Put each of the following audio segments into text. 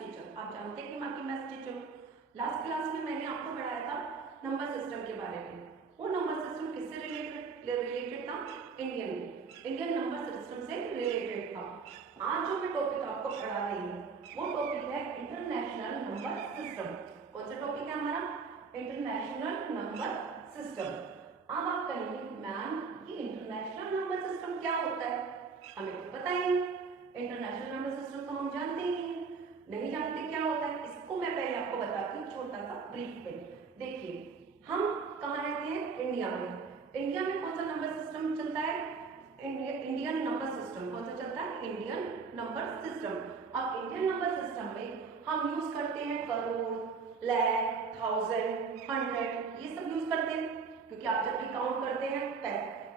Teacher. आप जानते हैं कि मैं आपकी मैथ्स टीचर हूँ। लास्ट क्लास में मैंने आपको पढ़ाया था नंबर सिस्टम के बारे में। वो नंबर सिस्टम किससे रिलेटेड था? इंडियन नंबर सिस्टम से रिलेटेड था। आज जो मैं टॉपिक आपको पढ़ा रही हूँ वो टॉपिक है इंटरनेशनल नंबर सिस्टम। कौन सा टॉपिक है हमारा? International number system. अब आप कहेंगे मैम कि इंटरनेशनल नंबर सिस्टम क्या होता है? हमें तो पता ही नहीं। इंटरनेशनल नंबर सिस्टम तो हम जानते ही नहीं जानते क्या होता है। इसको मैं पहले आपको बताती हूँ छोटा सा ब्रीफ में। देखिए, हम कहाँ रहते हैं? इंडिया में। इंडिया में कौन सा नंबर सिस्टम चलता है? Indian number system. कौन सा चलता है? Indian number system. अब इंडियन नंबर सिस्टम में हम यूज करते हैं करोड़, लाख, थाउजेंड, हंड्रेड, ये सब यूज करते हैं। क्योंकि आप जब भी काउंट करते हैं,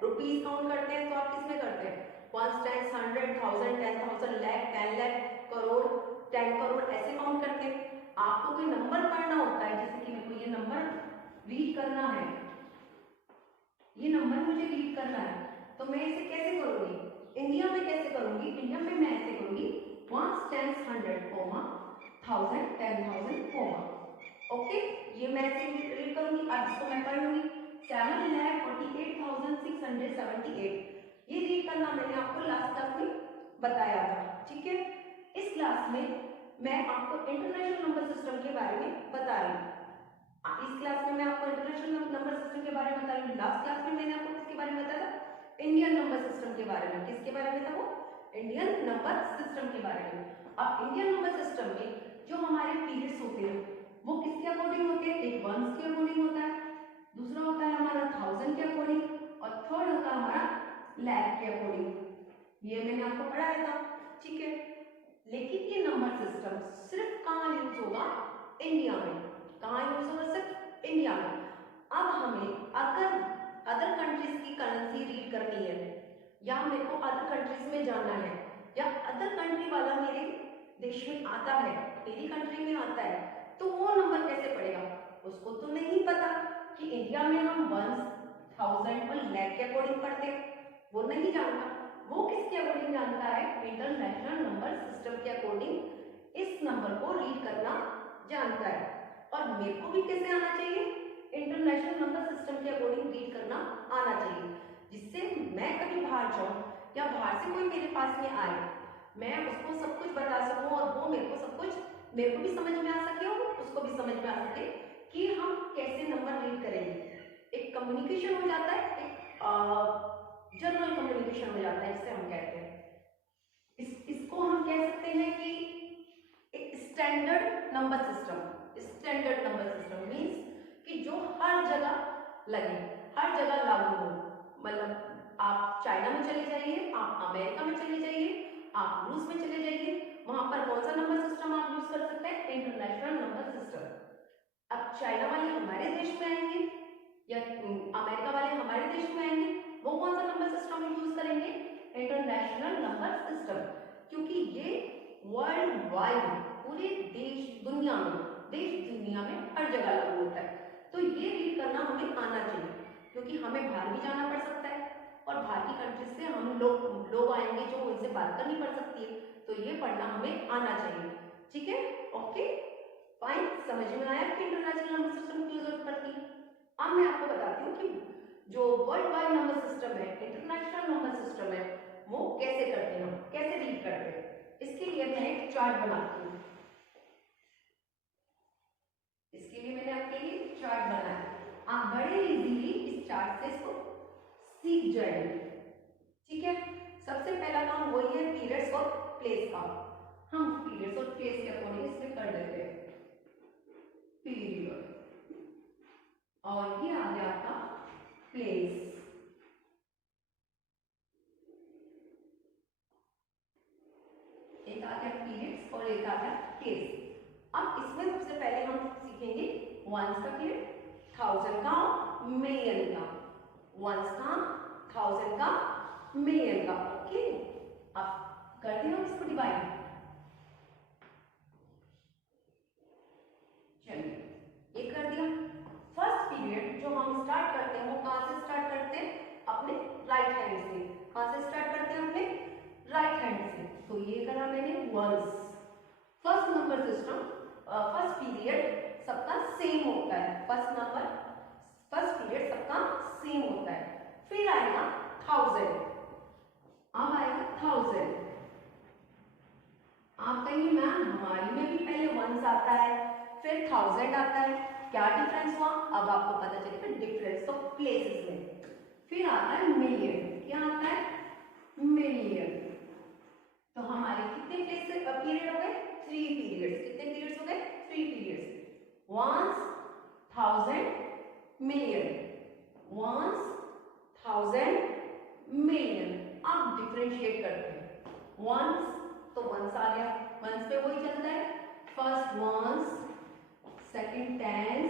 रुपीज काउंट करते हैं, तो आप किसमें करते हैं? वंस, टेंस, 100, 1000, 10,000, लाख, 10 लाख, करोड़, 10 करोड़, ऐसे काउंट करते हैं। आपको कोई नंबर पढ़ना होता है, जैसे कि मेरे को ये नंबर रीड करना है, ये नंबर मुझे रीड करना है, तो मैं इसे कैसे करूंगी? इंडिया में कैसे करूंगी? इंडिया में मैं ऐसे करूंगी, ones, tens, 100, comma, 1000, 10,000, comma. Okay, ये मैं ऐसे रीड करूंगी। अब इसको मैं पढ़ लूंगी 7,48,678। ये रीड करना मैंने आपको लास्ट क्लास में बताया था। ठीक है, इस क्लास में मैं आपको इंटरनेशनल नंबर सिस्टम के बारे में बता रही हूँ। इस क्लास में मैं आपको इंटरनेशनल नंबर सिस्टम के बारे में बता रही हूँ। लास्ट क्लास में मैंने आपको किसके बारे में बताया था? इंडियन नंबर सिस्टम के बारे में। किसके बारे में था वो? इंडियन नंबर सिस्टम के बारे में। अब इंडियन नंबर सिस्टम में जो हमारे पीरियड्स होते हैं वो किसके अकॉर्डिंग होते हैं? एक वंस के अकॉर्डिंग होता है, दूसरा होता है हमारा थाउजेंड के अकॉर्डिंग, और थर्ड होता है हमारा लाख के अकॉर्डिंग। ये मैंने आपको पढ़ाया था। ठीक है, लेकिन ये नंबर सिस्टम सिर्फ कहाँ यूज होगा? इंडिया में। कहाँ यूज होगा? सिर्फ इंडिया में। अब हमें अगर अदर कंट्रीज की करेंसी रीड करनी है, या मेरे को अदर कंट्रीज में जाना है, या अदर कंट्री वाला मेरे देश में आता है, मेरी कंट्री में आता है, तो वो नंबर कैसे पड़ेगा? उसको तो नहीं पता कि इंडिया में हम वंस, थाउजेंड और लाख के अकॉर्डिंग पढ़ते हैं, वो नहीं जानता। वो किसके अकॉर्डिंग जानता है? इंटरनेशनल नंबर सिस्टम के अकॉर्डिंग इस नंबर को रीड करना जानता है। और मेरे को भी कैसे आना चाहिए? इंटरनेशनल नंबर सिस्टम के अकॉर्डिंग रीड करना आना चाहिए, जिससे मैं कभी बाहर जाऊं या बाहर से कोई मेरे पास में आए, मैं उसको सब कुछ बता सकूं और वो मेरे को सब कुछ, मेरे को भी समझ में आ सके और उसको भी समझ में आ सके कि हम कैसे नंबर रीड करेंगे। एक कम्युनिकेशन हो जाता है, एक जनरल कम्युनिकेशन हो जाता है, जिसे हम कहते हैं। इसको हम कह सकते हैं कि एक standard number system. Standard number system means कि जो हर जगह लगे, हर जगह लागू हो। मतलब आप चाइना में चले जाइए, आप अमेरिका में चले जाइए, आप रूस में चले जाइए, वहां पर कौन सा नंबर सिस्टम आप यूज कर सकते हैं? International number system. अब चाइना वाले हमारे देश में आएंगे या अमेरिका वाले हमारे देश में आएंगे, वो कौन सा नंबर सिस्टम यूज करेंगे? International number system. क्योंकि ये वर्ल्ड वाइड, पूरे देश दुनिया में हर जगह लागू होता है। तो ये रीड करना हमें आना चाहिए, क्योंकि हमें बाहर भी जाना पड़ सकता है और बाहर की कंट्री से हम लोग आएंगे जो उनसे बात करनी पड़ सकती है, तो ये पढ़ना हमें आना चाहिए। ठीक है, ओके, फाइन, समझ में आया कि इंटरनेशनल नंबर सिस्टम की जरूरत पड़ती है। अब मैं आपको बताती हूँ कि जो वर्ल्ड वाइड नंबर सिस्टम है, इंटरनेशनल नंबर सिस्टम है, वो कैसे करते हैं, कैसे रीड करते हैं। इसके लिए मैं एक चार्ट बनाती हूँ। इसके लिए मैंने आपके लिए चार्ट बनाया, आप बड़े इजीली इस चार्ट से इसको सीख जाएंगे। ठीक है, सबसे पहला काम वही है पीरियड्स और प्लेस का। हम पीरियड्स और प्लेस के अकॉर्डिंग इसमें कर देते हैं पीरियड, और ये आ गया आपका प्लेस। एक आ गया पीरियड्स और एक आ गया प्लेस। अब इसमें सबसे पहले हम सीखेंगे वंस का पीरियड, थाउजेंड का, मिलियन का। वंस का, थाउजेंड का, मिलियन का। ओके, अब करते हैं हम इसको डिवाइड। चलिए, ये कर दिया। फर्स्ट पीरियड जो हम स्टार्ट करते हैं वो कहां से स्टार्ट करते हैं? अपने राइट हैंड से। कहां से स्टार्ट करते हैं? अपने राइट हैंड से। तो ये करा मैंने ones. First number first period सबका सेम होता है। फिर आएगा 1000, अब आएगा 1000। आप कहिए मैम हमारी में भी पहले 1s आता है फिर 1000 आता है, क्या डिफरेंस हुआ? अब आपको पता चलेगा डिफरेंस ऑफ प्लेसेस में। फिर आता है मिलियन, क्या आता है? मिलियन। तो हमारे कितने प्लेसेस पीरियड हो गए? 3 पीरियड्स। कितने पीरियड्स हो गए? 3 periods. Ones, 1000, million, ones, 1000, million. अब डिफरेंशिएट करते हैं। वंस तो वंस आ गया, वंस पे वही चलता है, फर्स्ट वंस, सेकंड टेंस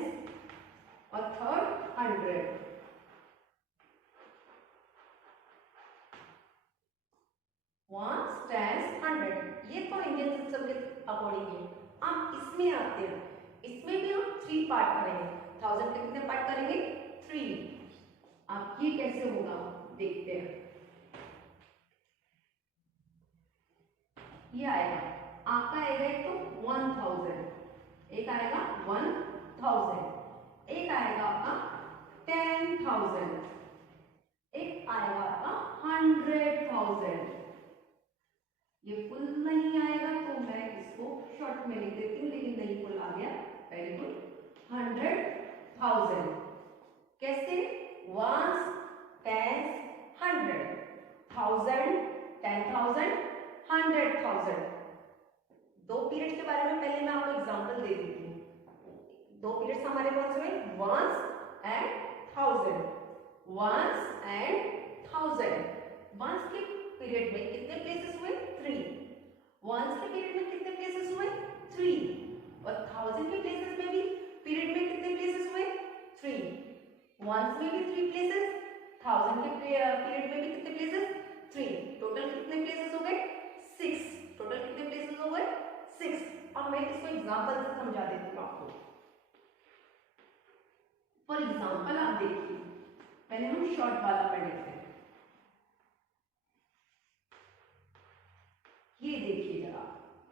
और थर्ड 100। वंस, टेंस, 100, ये तो इंडियन सिस्टम के अकॉर्डिंग है। अब इसमें आते हैं, इसमें भी हम 3 पार्ट करेंगे। 1000 के कितने पार्ट करेंगे? 3। अब ये कैसे होगा देखते हैं। ये आएगा, आपका आएगा एक तो 1000, एक आएगा 1000, एक आएगा आपका 10,000, एक आएगा आपका 100,000। ये फुल नहीं आएगा तो मैं इसको शॉर्ट में लिख देती हूँ, लेकिन नहीं फुल आ गया, वेरी गुड। 100,000 कैसे? Once, tens, 100, 1000, 10,000, 100,000। 2 पीरियड के बारे में पहले मैं आपको एग्जांपल दे देती हूँ। 2 पीरियड्स हमारे कौन से हुए? Ones and 1000, ones and 1000। Ones के पीरियड में कितने प्लेसेस हुए? 3। वंस के पीरियड में कितने प्लेसेस हुए? 3। और 1000 के प्लेसेस में भी पीरियड में कितने प्लेसेस हुए? 3। वंस में भी 3 प्लेसेस, 1000 के पीरियड में भी कितने प्लेसेस? 3। टोटल कितने प्लेसेस हो गए? 6। टोटल कितने प्लेसेस हो गए? 6। अब मैं इसको एग्जांपल से समझा देती हूँ आपको। फॉर एग्जांपल आप देखिए, पहले हम शॉर्ट वाला पढ़ लेते हैं। ये देखिए जरा,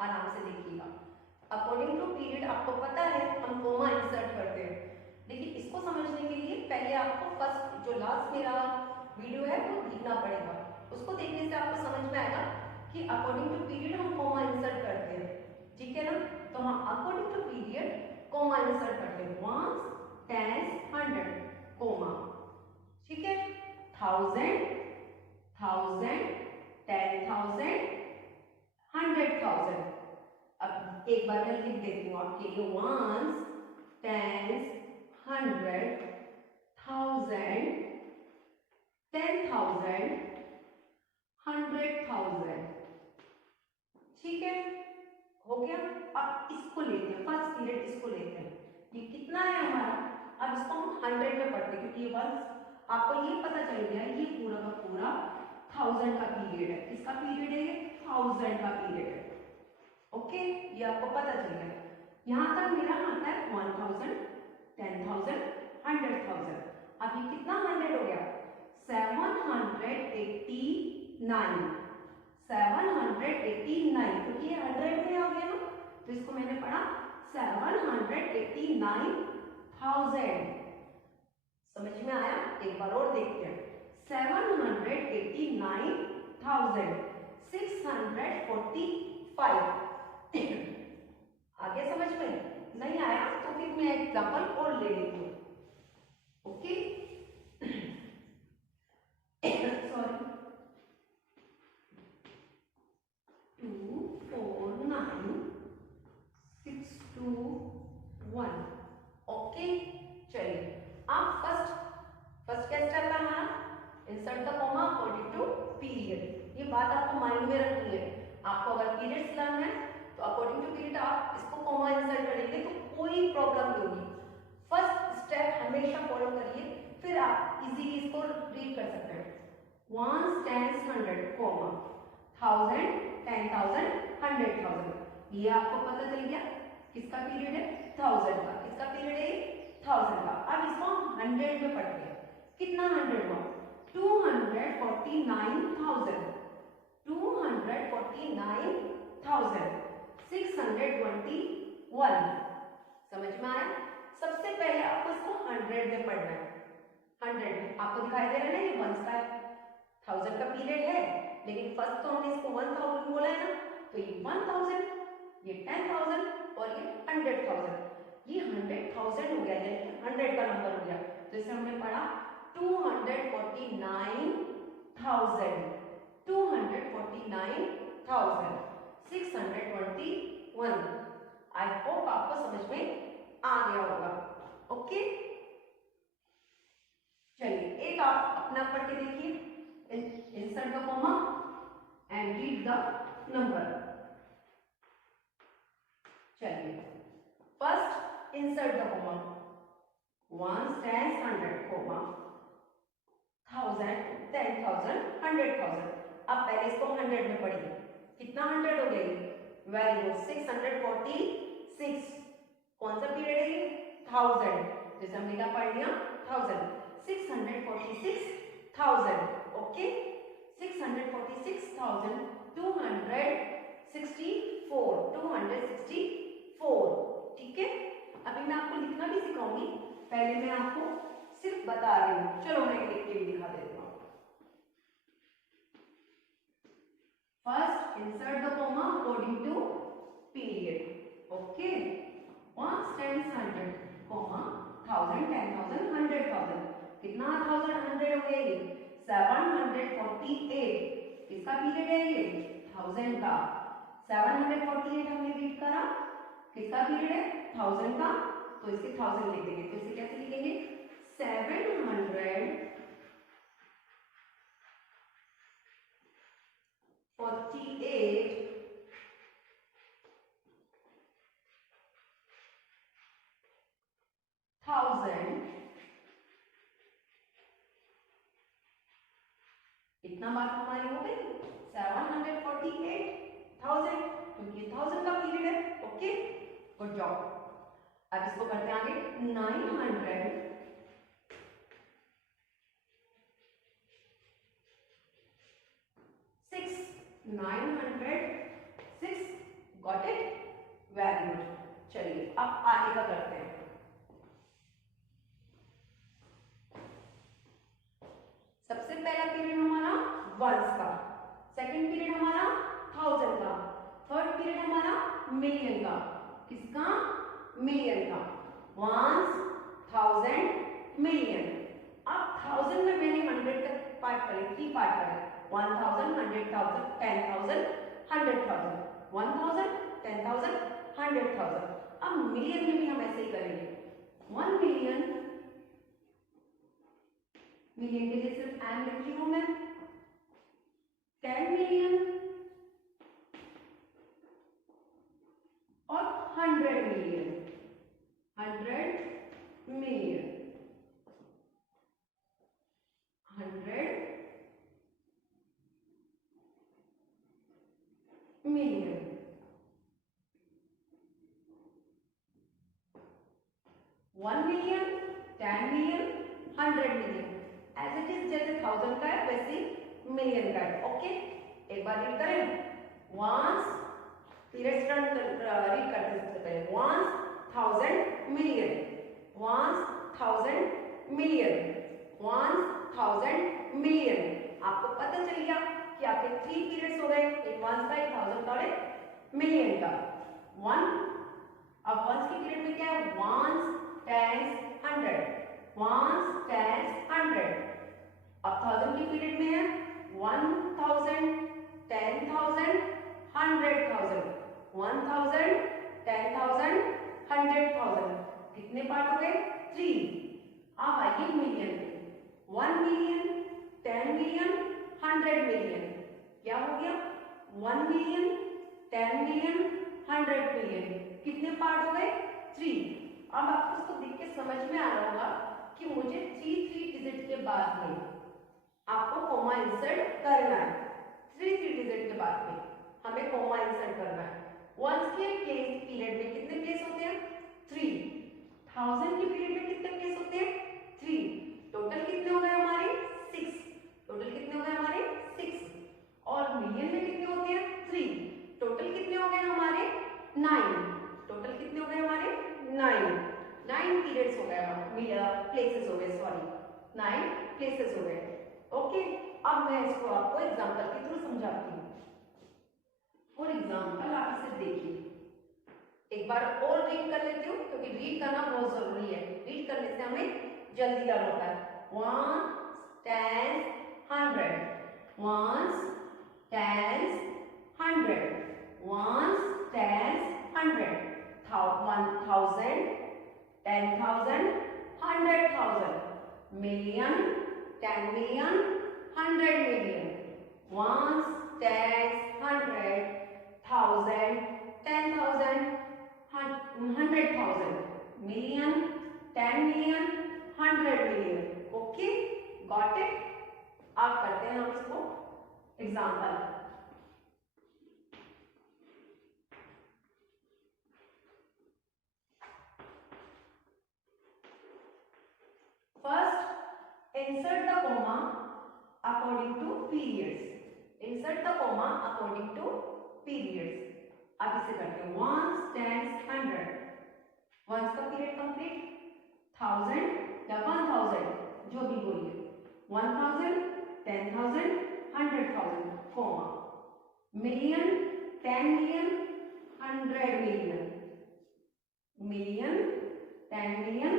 आराम से देखिएगा। अकॉर्डिंग टू पीरियड आपको पता है हम कोमा इंसर्ट करते हैं, लेकिन इसको समझने के लिए पहले आपको फर्स्ट जो लास्ट मेरा वीडियो है वो देखना पड़ेगा। उसको देखने से आपको समझ में आएगा कि अकॉर्डिंग टू पीरियड हम कोमा इंसर्ट करते हैं, ठीक है ना? तो हम according to period comma insert करते हैं। वंस, टेंस, 100, कोमा, ठीक है? 1000, 1000, 10,000, 100,000। अब एक बार मैं लिख देती हूँ आपके लिए। वंस, टेंस, 100, 1000, 10,000, 100,000, ठीक है? हो गया। अब इसको लेते हैं, फर्स्ट पीरियड इसको लेते हैं। ये कितना है हमारा? अब इसको हम 100 में पढ़ते हैं, क्योंकि ये वंस आपको ये पता चल गया ये पूरा का पूरा 1000 का पीरियड है। किसका पीरियड है? ये 1000 का पीरियड है। ओके, ये आपको पता चल गया। यहाँ तक मेरा आता है 1000, 10,000, 100,000। अब ये कितना 100 हो गया? 789, 789, क्योंकि ये 100 में आ गया ना, तो इसको मैंने पढ़ा 789,000। समझ में आया? एक बार और देखते हैं। 789,645। आगे समझ में नहीं आया तो फिर मैं एग्जांपल और ले लेती हूँ। Okay, sorry, 249,621। ओके, चलिए अब फर्स्ट क्या स्टेप है हमारा? Insert the comma according to period. ये बात आपको माइंड में रखनी है। आपको अगर पीरियड्स लाना है तो अकॉर्डिंग टू पीरियड आप इसको कॉमा इंसर्ट करेंगे तो कोई प्रॉब्लम नहीं होगी। फर्स्ट स्टेप हमेशा फॉलो करिए, फिर आप इजीली इसको रीड कर सकते हैं। Ones, tens, 100, comma, 1000, 10,000, 100,000। ये आपको पता चल गया किसका पीरियड है? 1000 का। किसका पीरियड है? 1000 का। अब इसको हम 100 में पढ़ते हैं। कितना 100 हुआ? 249,000, 249,621। समझ में आया? सबसे पहले आपको इसको 100 में पढ़ना है। 100 में आपको दिखाई दे रहा है ना, ये वंस का 1000 का पीरियड है, लेकिन फर्स्ट तो हमने इसको 1000 बोला है ना, तो ये 1000, ये 10,000 और ये 100,000। ये 100,000 हो गया, यानी 100 का नंबर हो गया। तो इसे हमने पढ़ा 249,000, 249,621। आई होप आपको समझ में आ गया होगा। ओके, चलिए एक आप अपना पढ़ के देखिए। Insert the comma and read the number. चलिए first insert the comma, 1 10 100 comma 1000 10,000 100,000। अब पहले इसको 100 में पढ़िए, कितना 100 हो गया? Very good, 646। कौन सा पीरियड है ये? 1000। जैसे हमने क्या पढ़ लिया? 1000, 646,000। ओके, 646,264 ठीक है। अभी मैं आपको लिखना भी सिखाऊंगी, पहले मैं आपको सिर्फ बता रही हूँ। चलो मैं लिख के भी दिखा देती हूँ। First insert the comma according to period. Okay, 1 10 100 comma 1000 10,000 100,000। कितना 1000 100 हो गया? ये 748। किसका पीरियड है ये? 1000 का। 748 हमने रीड करा, किसका पीरियड है? 1000 का। तो इसके 1000 लिख देंगे। तो इसे कैसे लिखेंगे? 748 1000। इतना बात हमारी हो गई, 748,000, क्योंकि 1000 का पीरियड है। Okay, good job. अब इसको करते हैं आगे, 906 906। Got it? Very good. चलिए अब आगे का करते हैं। सबसे पहला पीरियड हमारा वंस का, सेकंड पीरियड हमारा 1000 का, थर्ड पीरियड हमारा मिलियन का। किसका? मिलियन का। Ones 1000 million. अब 1000 में मैंने 100 तक पार्ट करे, 3 पार्ट करे, 1000 100,000 10,000 100,000, 1000 10,000 100,000। अब मिलियन में भी हम ऐसे ही करेंगे। 1 मिलियन, मिलियन के लिए सिर्फ एम लिख रही हूं मैं। 10 मिलियन और 100 million, 100 million, 100 million, 1 million, 10 million, 100 million. As it is, जैसे 1000 का है वैसे मिलियन का है। ओके, एक बार रीड करें। वंस पीरियड रीड करते सबसे पहले, ones 1000 million, ones 1000 million, ones 1000 million. आपको पता चल गया कि आपके 3 पीरियड्स हो गए, एक वंस का, एक 1000 का और एक मिलियन का। वन, अब वंस के पीरियड में क्या है? Ones 10 100, ones 10 100। अब 1000 के पीरियड में है 1000 10,000 100,000, 1000 10,000 100,000। कितने पार्ट हो गए? 3। अब आइए मिलियन में, 1 मिलियन 10 मिलियन 100 मिलियन। क्या हो गया? 1 मिलियन 10 मिलियन 100 मिलियन। कितने पार्ट हो गए? 3। अब आपको इसको देख के समझ में आ रहा होगा कि मुझे 3 डिजिट के बाद में आपको कॉमा इंसर्ट करना है। 3 डिजिट के बाद में हमें कॉमा इंसर्ट करना है। वंस के प्लेस पीरियड में कितने प्लेस होते हैं? 3। 1000 के पीरियड में कितने प्लेस होते हैं? 3। टोटल कितने हो गए हमारे? 6। टोटल कितने हो गए हमारे? 6। और मिलियन में कितने होते हैं? 3। टोटल कितने हो गए हमारे? 9। टोटल कितने हो गए हमारे? 9 पीरियड्स हो गए प्लेसेस हो गए। ओके, अब मैं इसको आपको एग्जांपल के थ्रू समझाती हूँ। फॉर एग्जांपल आप इसे देखिए, एक बार और रीड कर लेती हूँ क्योंकि रीड करना बहुत जरूरी है। रीड करने से हमें जल्दी याद होता है। 1 10 100, 1 10 100, 1 10 100, 1000 10,000, 100,000, million 10 million, 100 million, ones, tens, 100, 1000, 10,000, 100,000, million 10 million, 100 million. Okay, got it. अब करते हैं हम इसको example. First, insert the comma according to periods. Insert the comma according to periods. अब इसे करते हैं ones, tens, 100. ones का पीरियड कंप्लीट, 1000 या 1000 जो भी बोलिए, 1000, 10,000, 100,000, comma, million, 10 million, 100 million, million, 10 million,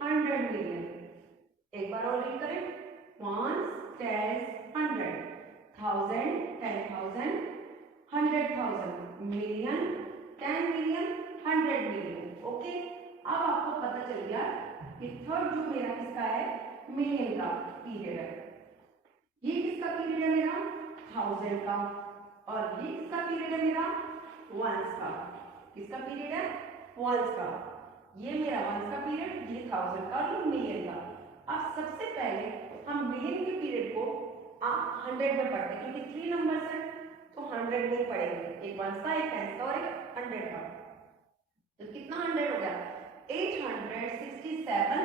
100 million. एक बार और रीड करें, 1 10 100, 1000 10,000, 100,000, million 10 million, 100 million. ओके, अब आपको पता चल गया कि थर्ड जो मेरा किसका है, मिलियन का पीरियड है। ये किसका पीरियड है मेरा, 1000 का, और ये किसका पीरियड है मेरा, वंस का। किसका पीरियड है, वंस का। ये मेरा वंस का पीरियड, ये 1000 का और ये मिलियन का। अब सबसे पहले हम मिलियन के पीरियड को आप 100 में पढ़ते हैं क्योंकि 3 नंबर्स हैं तो 100 में पढ़ेंगे, एक वंस का, एक टेंस का और एक 100 का। तो कितना 100 हो गया, 867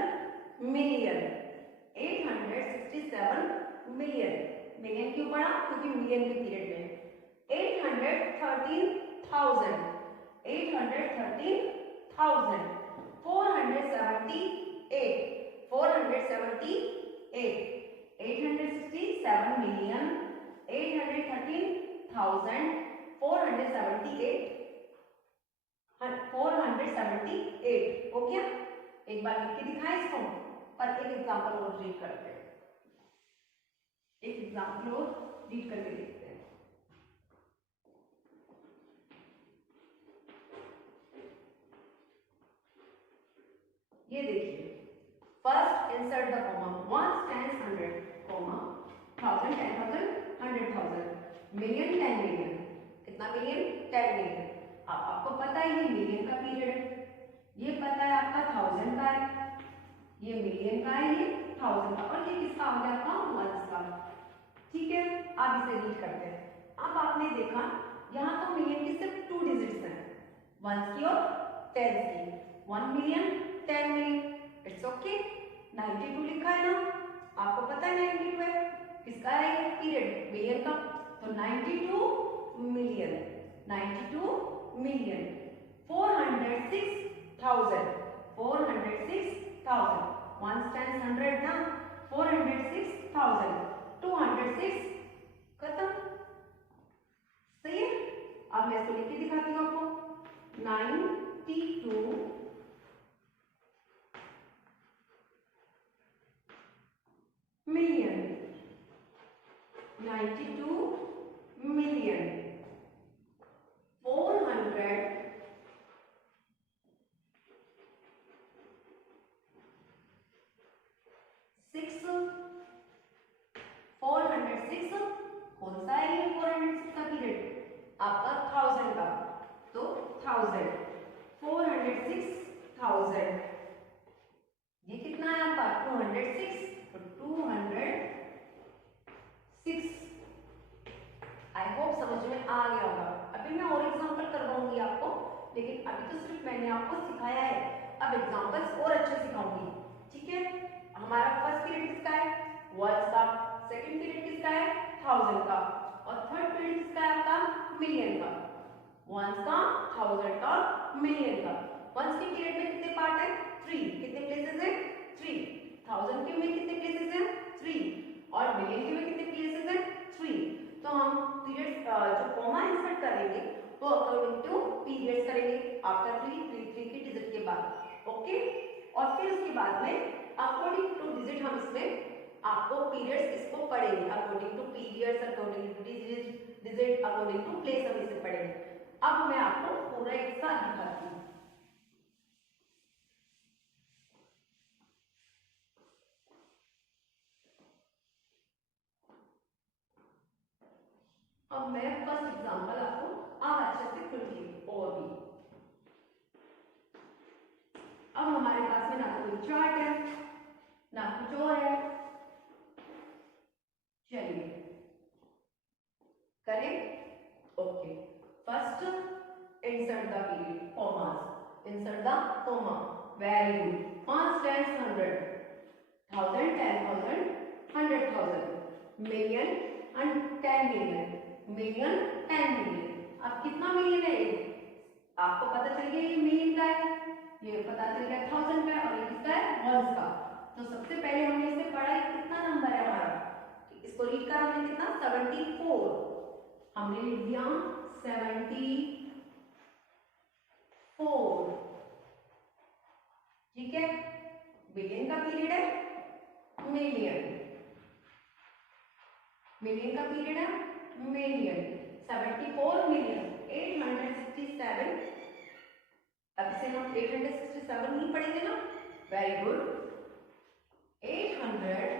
मिलियन, 867 मिलियन। मिलियन क्यों पढ़ा, क्योंकि मिलियन के पीरियड में 813,000, 813,000, 478, 478, 867 million, 813,000, 478, 478 हो गया। एक बार लिख के दिखाएं इसको, पर एक एग्जांपल और रीड करते हैं, एक एग्जांपल और रीड करके देखते हैं। ये देखिए, first insert the comma, 1 10 100, comma, 1000 10,000, 100,000, million 10 million. कितना मिलियन, 10 मिलियन। अब आपको पता है ये मिलियन का पीरियड है, ये पता है आपका 1000 का है, ये मिलियन का है, ये 1000 का, और ये किसका हो गया आपका, वंस का। ठीक है, अब इसे रीड करते हैं। अब आपने देखा यहाँ तो मिलियन की सिर्फ 2 डिजिट्स हैं, वंस की और टेंस की, 1 मिलियन 10 मिलियन। इट्स ओके, 92 लिखा है ना, आपको पता है 92 है, किसका है ये पीरियड, मिलियन का। तो 92 मिलियन, 92 मिलियन, 406,000, 406,000, 1 10 100 ना, 406,000, 206, खत्म। सही है। अब मैं इसको लिख के दिखाती हूँ आपको, 92 मिलियन, 92 मिलियन, 406,000, 406, कौन सा है ये 406 का पीरियड, आपका 1000 का, तो 1000, 406,000, ये कितना है आपका 206, तो 206। आई होप समझ में आ गया होगा। अभी मैं और एग्जांपल करवाऊंगी आपको, लेकिन अभी तो सिर्फ मैंने आपको सिखाया है, अब एग्जांपल्स और अच्छे सिखाऊंगी। ठीक है, हमारा फर्स्ट पीरियड किसका है, वंस का, सेकंड पीरियड किसका है, 1000 का, और थर्ड पीरियड किसका है आपका, मिलियन का। वंस का, 1000 का, मिलियन का। वंस के पीरियड में कितने पार्ट है, 3, कितने प्लेसेस है, 3। 1000 के में कितने प्लेसेस हैं, 3 और मिलियन के में कितने प्लेसेस हैं 3। तो हम पीरियड्स जो कॉमा इंसर्ट करेंगे वो अकॉर्डिंग टू पीरियड्स करेंगे आफ्टर 3 के डिजिट के बाद। ओके, और फिर उसके बाद में अकॉर्डिंग टू डिजिट हम इसमें आपको पीरियड्स इसको पढ़ेंगे according to periods, according to digit, according to place हम इसे पढ़ेंगे। अब मैं आपको पूरा एक साथ दिखाती हूँ। अब मैं फर्स्ट एग्जांपल आपको आप अच्छे से खुल के और भी। अब हमारे पास में ना कोई चार्ट है ना कुछ और है, चलिए करें। Okay, first insert the period commas, insert the comma, very good. 5 10 100, 1000 10,000 100,000, million and 10 million, million 10 million. अब कितना मिलियन है आपको पता चल गया, ये मिलियन का है, ये पता चल गया 1000 का है और ये किसका है वंस का। तो सबसे पहले हमने इसे पढ़ा कितना नंबर है हमारा, इसको रीड करा हमने कितना 74, हमने लिख दिया 74, ठीक है। बिलियन का पीरियड है मिलियन, मिलियन का पीरियड है मिलियन, 74 मिलियन 867। अब इसे हम 867 ही पढ़ेंगे ना, वेरी गुड। 867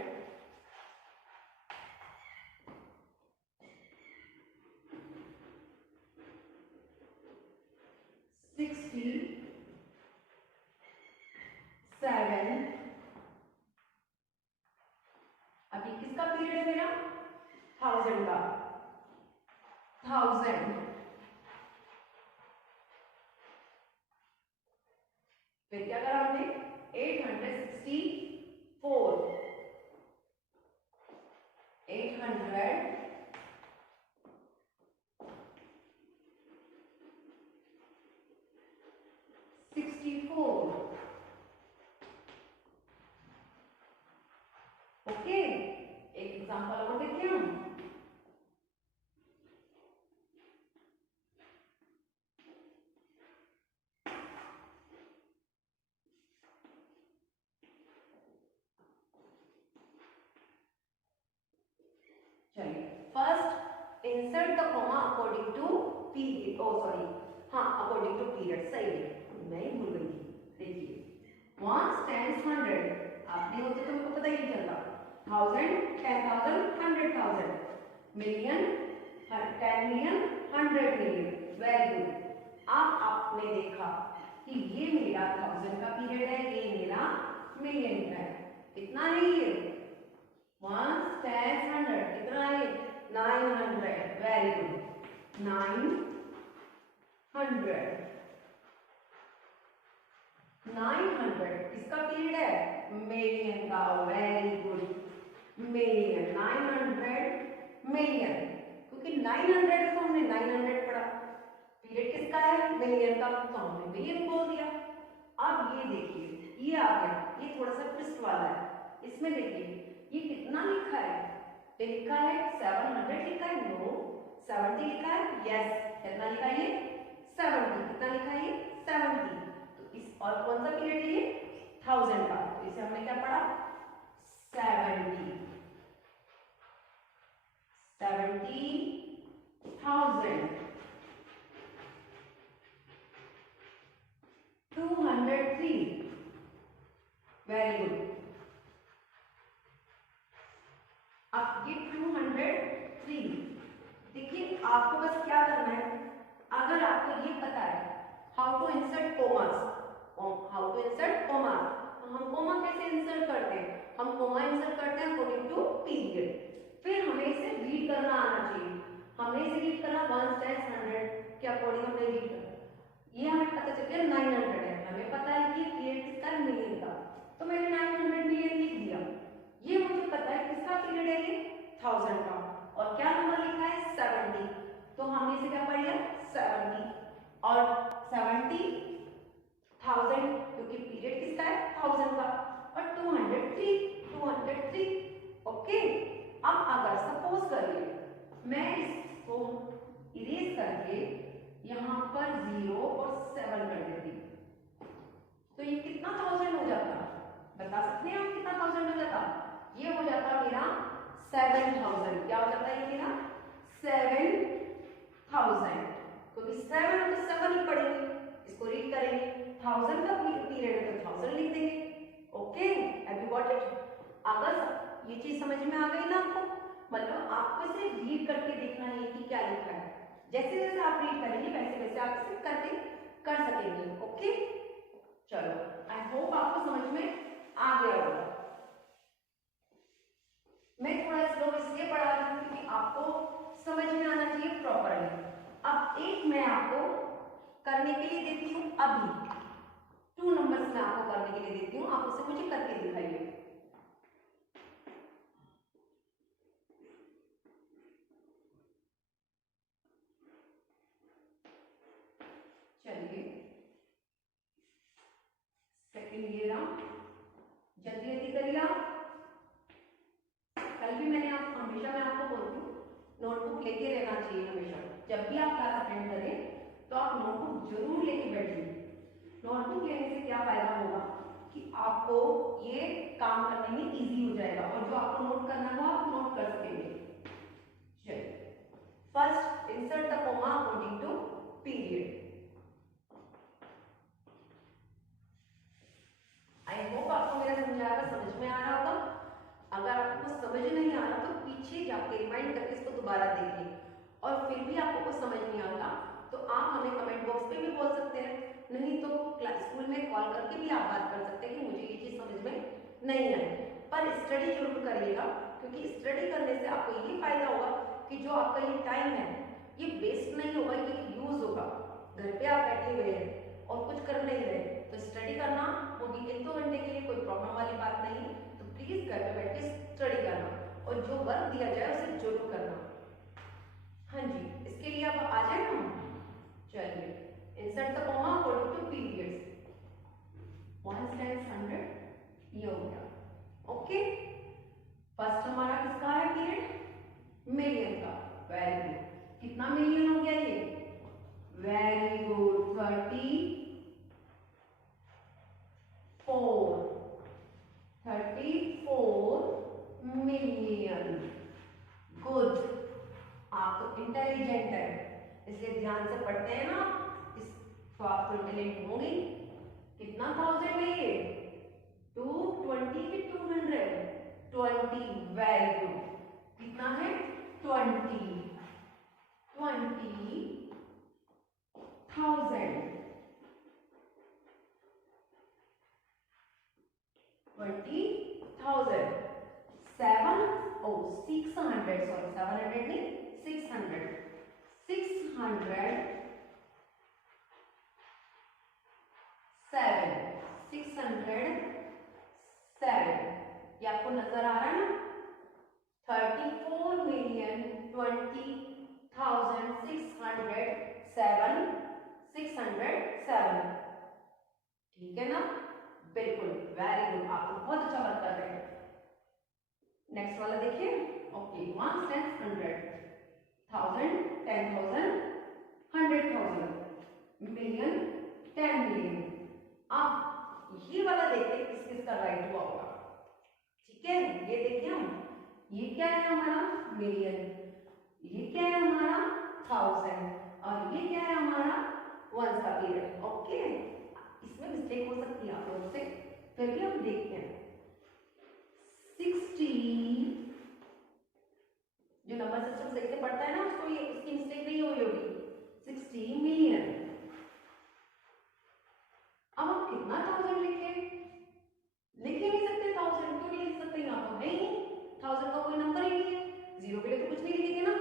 अभी किसका पीरियड है मेरा 1000 का, 1000। फिर क्या करा हमने 864, 864। ओके, एक एग्जांपल और देखते हैं हम। चलिए, first insert the comma according to period, oh sorry हाँ अकॉर्डिंग टू पीरियड, सही है, मैं ही भूल गई थी। देखिए 1 10 100, आप नहीं होते तो मुझको पता ही नहीं चलता। 1000 10,000 100,000, million 10 million 100 million, very good. अब आपने देखा कि ये मेरा 1000 का पीरियड है, ये मेरा मिलियन का है। कितना है ये 1 10 100, कितना है 900, वेरी गुड 900। 900 किसका पीरियड है मिलियन का, वेरी गुड मिलियन, 900 मिलियन, क्योंकि 900 को हमने 900 पढ़ा, पीरियड किसका है मिलियन का, तो हमने मिलियन बोल दिया। अब ये देखिए ये आ गया, ये थोड़ा सा ट्विस्ट वाला है, इसमें देखिए ये कितना लिखा है, ये लिखा है 700 लिखा है, नो 70 लिखा है, यस कितना लिखा है ये 70, कितना लिखा है ये 70। तो इस और कौन सा पीरियड है ये 1000 का, तो इसे हमने क्या पढ़ा 70, 70,000, 203, वेरी गुड। अब ये 203, देखिए आपको बस क्या करना है, अगर आपको ये पता है how to insert commas, how to insert commas, तो हम कोमा कैसे इंसर्ट करते हैं, हम कोमा इंसर्ट करते हैं अकॉर्डिंग टू पीरियड। फिर हमें इसे रीड करना आना चाहिए, हमने इसे रीड करना 1 10 100 के अकॉर्डिंग हमने रीड करना, ये हमें पता चल गया 900 है, हमें पता है कि पीरियड किसका मिलियन का, तो मैंने 900 मिलियन लिख दिया। ये मुझे पता है किसका पीरियड है ये 1000 का, और क्या नंबर लिखा है 70, तो हमने इसे क्या पढ़ लिया 70 और 70,000 क्योंकि पीरियड किसका है 1000 का, और 203, 203। ओके, करिए, मैं इसको इरेज करके यहाँ पर 0 और 7 कर देती, तो ये कितना 1000 हो जाता, बता सकते हैं आप कितना 1000 हो जाता? ये हो जाता मेरा 7000। क्या हो जाता है ये मेरा 7000, क्योंकि 7 है तो 7 ही पढ़ेंगे, इसको रीड करेंगे। 1000 का पीरियड है तो 1000 लिख देंगे। Okay, have you got it? अगर ये चीज समझ में आ गई ना आपको, मतलब आपको इसे रीड करके देखना है कि क्या लिखा है, जैसे जैसे आप रीड करेंगे वैसे वैसे आप इसे करके कर सकेंगे। ओके, चलो, आई होप आपको समझ में आ गया होगा। मैं थोड़ा स्लो इसलिए पढ़ा रही हूँ क्योंकि आपको समझ में आना चाहिए प्रॉपरली। अब एक मैं आपको करने के लिए देती हूँ, अभी 2 नंबर्स मैं आपको करने के लिए देती हूँ, आप उसे मुझे करके दिखाइए। चलिए, सेकंड ये रहा, जल्दी जल्दी करिए आप। कल भी हमेशा मैं आपको बोलती हूँ नोटबुक लेके रहना चाहिए हमेशा। जब भी आप क्लास अटेंड करें तो आप नोटबुक जरूर लेके बैठिए। नोटबुक लेने से क्या फायदा होगा कि आपको ये काम करने में इजी हो जाएगा और जो आपको नोट करना है वो आप नोट कर सकेंगे। चलिए, first insert the comma according to period. I hope आपको मेरा समझाया समझ में आ रहा होगा। अगर आपको समझ नहीं आ रहा तो पीछे जाके रिमाइंड करके इसको दोबारा देखिए, और फिर भी आपको कुछ समझ नहीं आता तो आप हमें कमेंट बॉक्स पे भी बोल सकते हैं, नहीं तो क्लास स्कूल में कॉल करके भी आप बात कर सकते हैं कि मुझे ये चीज़ समझ में नहीं आई। पर स्टडी जरूर करिएगा, क्योंकि स्टडी करने से आपको ये फायदा होगा कि जो आपका ये टाइम है ये वेस्ट नहीं होगा, ये यूज होगा। घर पे आप बैठे हुए हैं और कुछ कर नहीं रहे तो स्टडी करना वो भी 1-2 घंटे के लिए कोई प्रॉब्लम वाली बात नहीं, तो प्लीज घर पे बैठ के स्टडी करना और जो वर्क दिया जाए उसे जरूर करना। हाँ जी, इसके लिए आप आ जाए ना। चलिए, insert the comma according to periods. 1 times 100 ये हो गया। ओके, फर्स्ट हमारा किसका है पीरियड? मिलियन का। वेरी गुड, कितना मिलियन हो गया ये? Very good, 34 million. गुड, आप तो इंटेलिजेंट है, इसलिए ध्यान से पढ़ते हैं ना, इस तो आप तो इंटेलिजेंट होंगे। कितना 1000 है ये? 220 की 200? 20। वेरी गुड, कितना है? 20,000। 20,000। 600, सॉरी 700 नहीं, 600। 607। 607 ये आपको नजर आ रहा है ना? 34,020,607। ठीक है ना? बिल्कुल, वेरी गुड, आप तो बहुत अच्छा वर्क कर रहे हैं। नेक्स्ट वाला देखिए। Okay, 1 10 100 1000 10,000 100,000 million 10 million. अब ये वाला देखते हैं किस किस का राइट हुआ होगा। ठीक है, ये देखिए हम, ये क्या है हमारा? मिलियन। ये क्या है हमारा? 1000। और ये क्या है हमारा? 1 का पीरियड। ओके, इसमें मिस्टेक हो सकती है आप लोगों से, फिर भी हम देखते हैं। 60, जो नंबर सिस्टम सही से पढ़ता है ना उसको ये उसकी मिस्टेक नहीं हुई होगी। 60 मिलियन। अब हम कितना 1000 लिखे? लिख ही नहीं सकते 1000, क्यों नहीं लिख सकते? यहाँ तो है ही नहीं, 1000 का कोई नंबर ही नहीं है, जीरो के लिए तो कुछ नहीं लिखेंगे ना,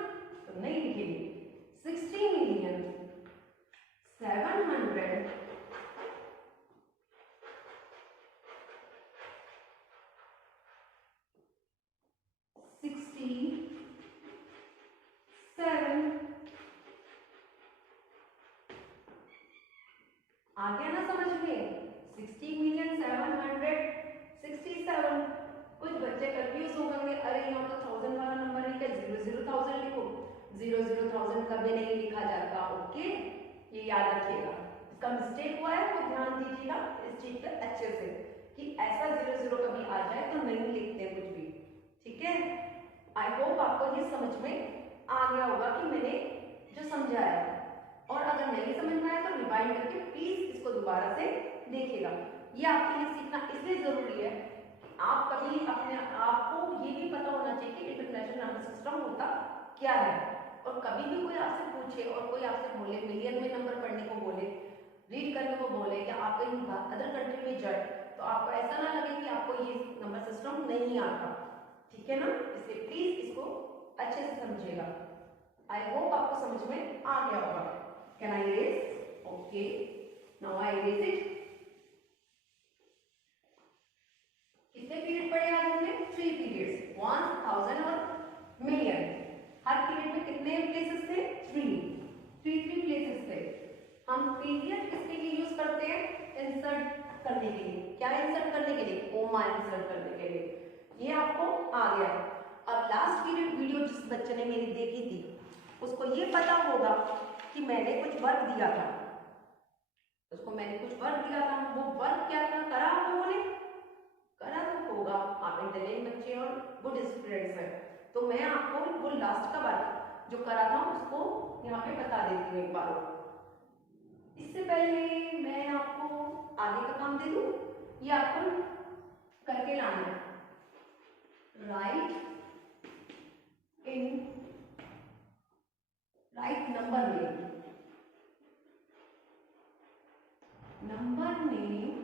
तो नहीं लिखेंगे। 60 मिलियन 700 67 कभी नहीं लिखा जाता। ओके, ये याद रखिएगा। इसका मिस्टेक हुआ है तो ध्यान दीजिएगा इस चीज पे अच्छे से कि ऐसा 00 कभी आ जाए तो नहीं लिखते कुछ भी। ठीक है, आई होप आपको ये समझ में आ गया होगा कि मैंने जो समझाया है। और अगर नहीं समझ में आया तो रिवाइंड करके प्लीज इसको दोबारा से देखिएगा। ये आपके लिए सीखना इसलिए जरूरी है कि आप कभी अपने आपको ये भी पता होना चाहिए कि इंटरनेशनल नंबर सिस्टम होता क्या है। और कभी भी कोई आपसे पूछे और कोई आपसे बोले मिलियन में नंबर पढ़ने को बोले, रीड करने को बोले, या आप कहीं अदर कंट्री में जाए, तो आपको ऐसा ना लगे कि आपको ये नंबर सिस्टम नहीं आता। ठीक है ना, इसलिए प्लीज इसको अच्छे से समझिएगा। आई होप आपको समझ में आ गया होगा। Can I erase? Okay, now I erase it. कितने पीरियड पढ़े आज हमने? 3 पीरियड्स, 1000 और मिलियन। हर पीरियड में कितने प्लेसेस थे? 3 प्लेसेस थे। हम पीरियड किसके लिए यूज करते हैं? इंसर्ट करने के लिए। क्या इंसर्ट करने के लिए? कोमा इंसर्ट करने के लिए। ये आपको आ गया। अब लास्ट पीरियड वीडियो जिस बच्चे ने मेरी देखी थी उसको ये पता होगा कि मैंने कुछ वर्क दिया था, उसको मैंने कुछ वर्क दिया था। वो वर्क क्या था? करा आप लोगों ने? करा तो होगा, आप इंटेलिजेंट बच्चे और गुड स्टूडेंट्स हैं। तो मैं आपको वो लास्ट का वर्क जो करा था उसको यहाँ पे बता देती हूँ एक बार। इससे पहले मैं आपको आगे का काम दे दूं, ये आपको करके लाना है। Write number name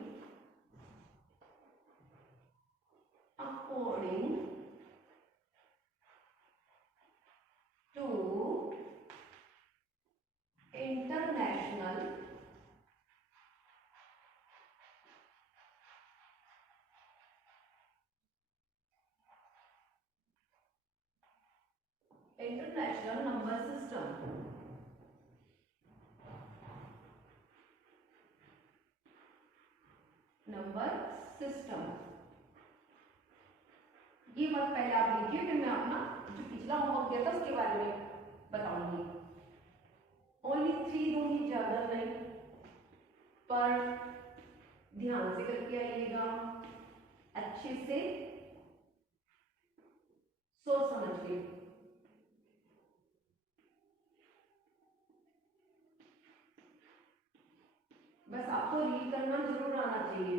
according to international number system. ये बात पहले आप लिखिए, फिर मैं अपना जो पिछला होमवर्क दिया था उसके बारे में बताऊंगी। ओनली 3 दूंगी, ज्यादा नहीं, पर ध्यान से करके आइएगा, अच्छे से सोच समझ के। बस आपको रीड करना जरूर आना चाहिए।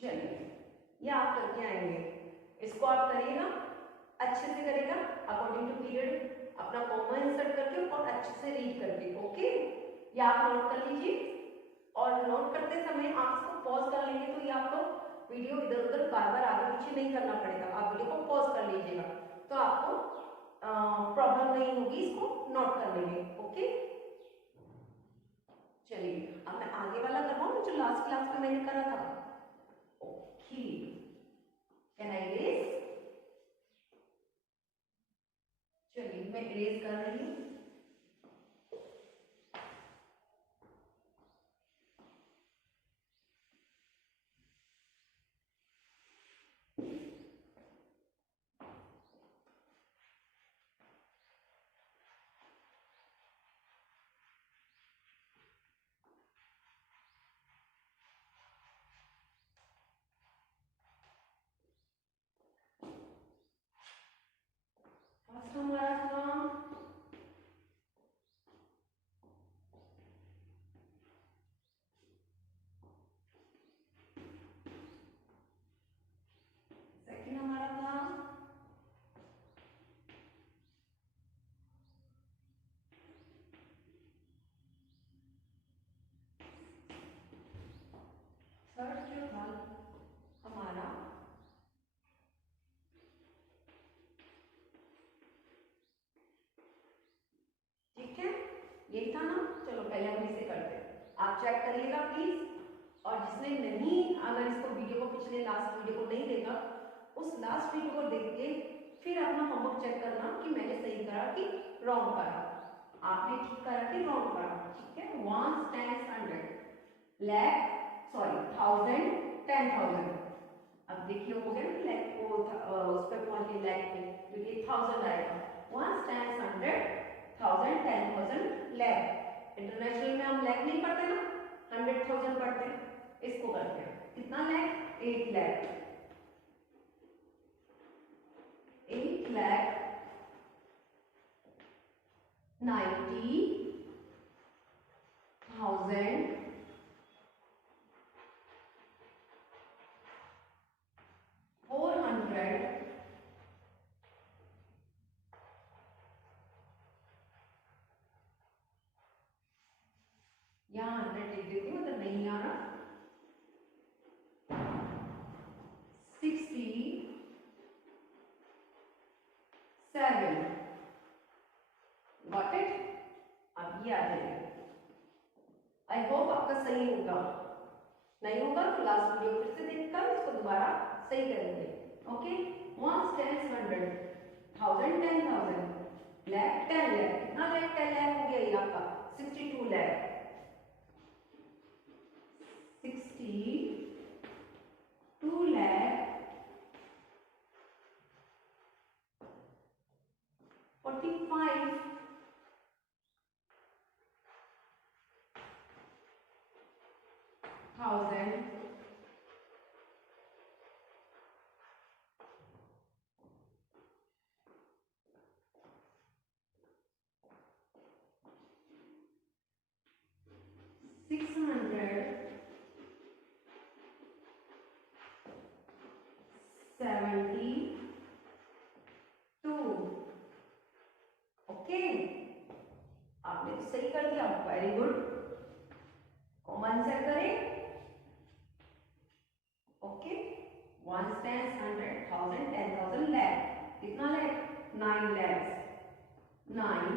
चलिए, ये आप करके आएंगे, इसको आप करिएगा, अच्छे से करेगा अकॉर्डिंग टू पीरियड, अपना कॉमा इंसर्ट करके और अच्छे से रीड करके। ओके, ये आप नोट कर लीजिए। और नोट करते समय आप इसको पॉज कर लेंगे तो ये आपको वीडियो इधर उधर बार बार आगे पीछे नहीं करना पड़ेगा। आप वीडियो को पॉज कर लीजिएगा तो आपको प्रॉब्लम नहीं होगी इसको नोट करने में। ओके, चलिए अब मैं आगे वाला कर रहा हूँ जो लास्ट क्लास में मैंने करा था। Okay, can I erase? चलिए मैं इरेज कर रही हूँ। फर्स्ट हमारा था सेकंड, हमारा था थर्ड, जो था हमारा ठीक है, यही था ना। चलो पहले हम इसे करते हैं, आप चेक करिएगा प्लीज। और जिसने नहीं, अगर इसको वीडियो को पिछले लास्ट वीडियो को नहीं देखा, उस लास्ट वीडियो को देख के फिर अपना होमवर्क चेक करना कि मैंने सही करा कि रॉन्ग करा, आपने ठीक करा कि रॉन्ग करा। ठीक है, 1 10 100 लाख, सॉरी 1000 10,000। अब देखिए हो गया ना लैख को उस पर पहुंच गए लैख पे, तो ये 1000 आएगा। 1 टाइम्स 100, 1000, 10,000 लैख। इंटरनेशनल में हम लैख नहीं पढ़ते ना, 100,000 पढ़ते हैं। इसको करते हैं कितना लैख, 8 लैख। 8 लाख 90,000 400 यहाँ 100 लिख देती हूँ, तो नहीं आ रहा। 67 गॉट इट। अब ये आ जाएगा। आई होप आपका सही होगा, नहीं होगा तो लास्ट वीडियो फिर से देखकर इसको दोबारा सही करेंगे। ओके, 1 10 100 1000 10,000 लैख 10 लैख। कितना लैख, 10 लैख हो गया ये आपका 62 लैख। 62 लैख 45,000 672। ओके, आपने तो सही कर दिया, वेरी गुड। कॉमन से करें। ओके, 1 10 100 1000 10,000 लैख। कितना लैख, 9 लैख। 9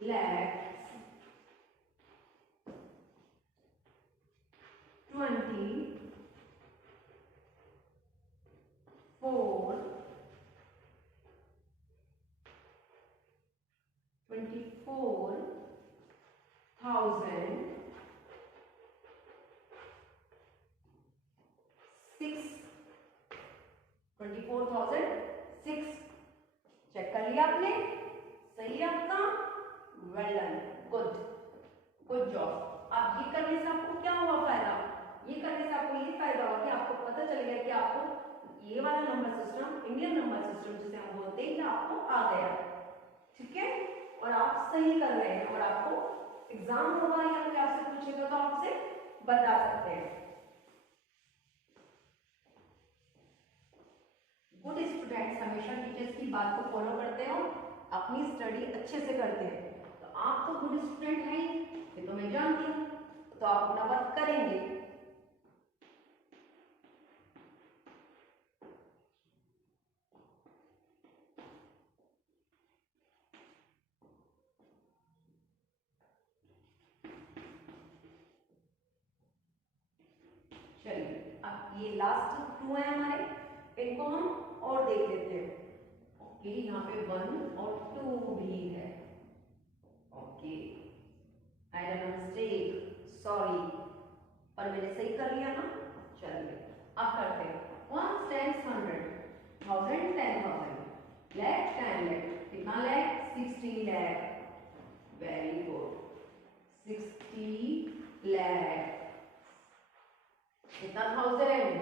लैख 24,006। चेक कर लिया आपने, सही है आपका, well done, good good job. अब ये करने से आपको क्या हुआ फायदा, ये करने से आपको ये फायदा हुआ कि आपको पता चलेगा कि आपको ये वाला number system, Indian number system जिसे हम बोलते हैं, ये आपको आ गया। ठीक है, और आप सही कर रहे हैं, और आपको एग्जाम होगा या कोई आपसे पूछेगा तो आपसे बता सकते हैं। गुड स्टूडेंट्स हमेशा टीचर्स की बात को फॉलो करते हो, अपनी स्टडी अच्छे से करते हैं। तो आप तो गुड स्टूडेंट हैं, ये तो मैं जानती हूँ, तो आप अपना वर्क करेंगे। चलिए, अब ये लास्ट 2 है हमारे, इनको हम और देख लेते हैं। ओके, यहाँ पे 1 और 2 भी है। Okay, I am mistake, sorry, पर मैंने सही कर लिया ना। चलिए अब करते हैं 1 10 100 1000 10,000 लैख 10 लैख। कितना लैख, 60 लैख। Very good, 60 lakh. कितना थाउजेंड,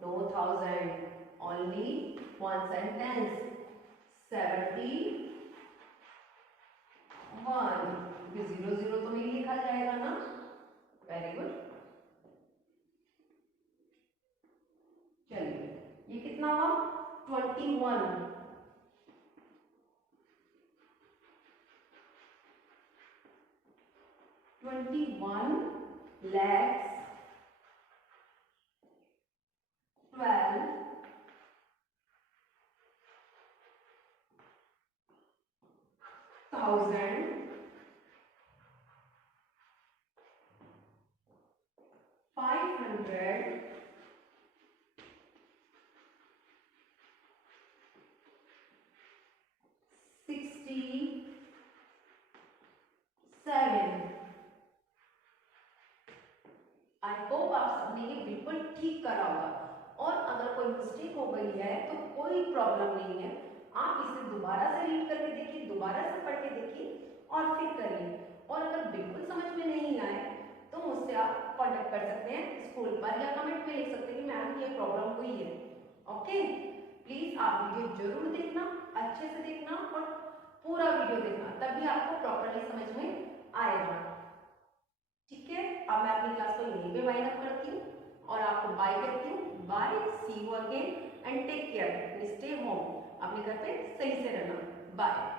2,000, ओनली 1 सेंटेंस। 71, 0 0 तो नहीं लिखा जाएगा ना, वेरी गुड। चलिए ये कितना हुआ, 21 lakhs 12,500 67 आई होप आप सबने ये बिल्कुल ठीक करा होगा और अगर कोई मिस्टेक हो गई है तो कोई प्रॉब्लम नहीं है, आप इसे दोबारा से रीड करके देखिए, दोबारा से पढ़ के देखिए और फिर करिए। और अगर बिल्कुल समझ में नहीं आए तो मुझसे आप कांटेक्ट कर सकते हैं स्कूल पर या कमेंट में लिख सकते हैं कि मैम ये प्रॉब्लम हुई है। ओके, प्लीज आप वीडियो जरूर देखना, अच्छे से देखना और पूरा वीडियो देखना, तभी आपको प्रॉपरली समझ में आएगा। ठीक है, अब मैं अपनी क्लास को यहीं पे वाइंड अप करती हूँ और आपको बाय कहती हूँ। Bye, see you again and take care, stay home, अपने घर पे सही से रहना। बाय।